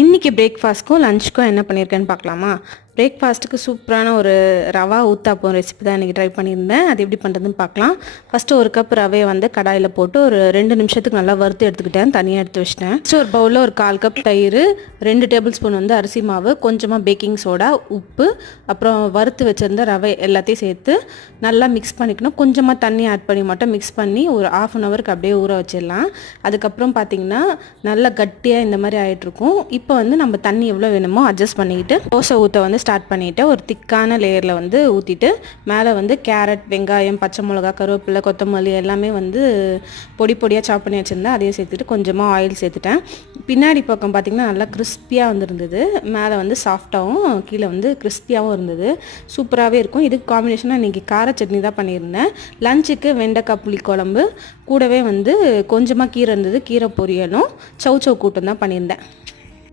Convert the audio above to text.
இன்றைக்கி பிரேக்ஃபாஸ்ட்க்கும் லஞ்சுக்கும் என்ன பண்ணியிருக்கேன்னு பார்க்கலாமா? பிரேக்ஃபாஸ்ட்டுக்கு சூப்பரான ஒரு ரவா ஊத்தாப்பம் ரெசிபி தான் இன்றைக்கி ட்ரை பண்ணியிருந்தேன். அது எப்படி பண்ணுறதுன்னு பார்க்கலாம். ஃபஸ்ட்டு ஒரு கப் ரவையை வந்து கடாயில் போட்டு ஒரு 2 நிமிஷத்துக்கு நல்லா வறுத்து எடுத்துக்கிட்டேன். தனியாக எடுத்து வச்சிட்டேன். ஃபஸ்ட்டு ஒரு பவுலில் ஒரு 1/4 கப் தயிர், 2 டேபிள் ஸ்பூன் வந்து அரிசி மாவு, கொஞ்சமாக பேக்கிங் சோடா, உப்பு, அப்புறம் வறுத்து வச்சுருந்த ரவை எல்லாத்தையும் சேர்த்து நல்லா மிக்ஸ் பண்ணிக்கணும். கொஞ்சமாக தண்ணி ஆட் பண்ணி மட்டும் மிக்ஸ் பண்ணி ஒரு 1/2 அன் ஹவருக்கு அப்படியே ஊற வச்சிடலாம். அதுக்கப்புறம் பார்த்திங்கன்னா நல்லா கட்டியாக இந்த மாதிரி ஆகிட்ருக்கும். இப்போ வந்து நம்ம தண்ணி எவ்வளோ வேணுமோ அட்ஜஸ்ட் பண்ணிக்கிட்டு தோசை ஊற்ற வந்து ஸ்டார்ட் பண்ணிவிட்டு ஒரு திக்கான லேயரில் வந்து ஊற்றிட்டு மேலே வந்து கேரட், வெங்காயம், பச்சை மிளகா, கருவேப்பிலை, கொத்தமல்லி எல்லாமே வந்து பொடி பொடியாக சாப் பண்ணி வச்சுருந்தேன். அதையும் சேர்த்துட்டு கொஞ்சமாக ஆயில் சேர்த்துட்டேன். பின்னாடி பக்கம் பார்த்திங்கன்னா நல்லா கிறிஸ்பியாக வந்துருந்தது. மேலே வந்து சாஃப்டாகவும் கீழே வந்து கிறிஸ்பியாகவும் இருந்தது. சூப்பராகவே இருக்கும். இதுக்கு காம்பினேஷனாக இன்றைக்கி கார சட்னி தான் பண்ணியிருந்தேன். லஞ்சுக்கு வெண்டைக்காய் புளி குழம்பு, கூடவே வந்து கொஞ்சமாக கீரை இருந்தது, கீரை பொரியலும் சௌ சௌ கூட்டும் தான் பண்ணியிருந்தேன்.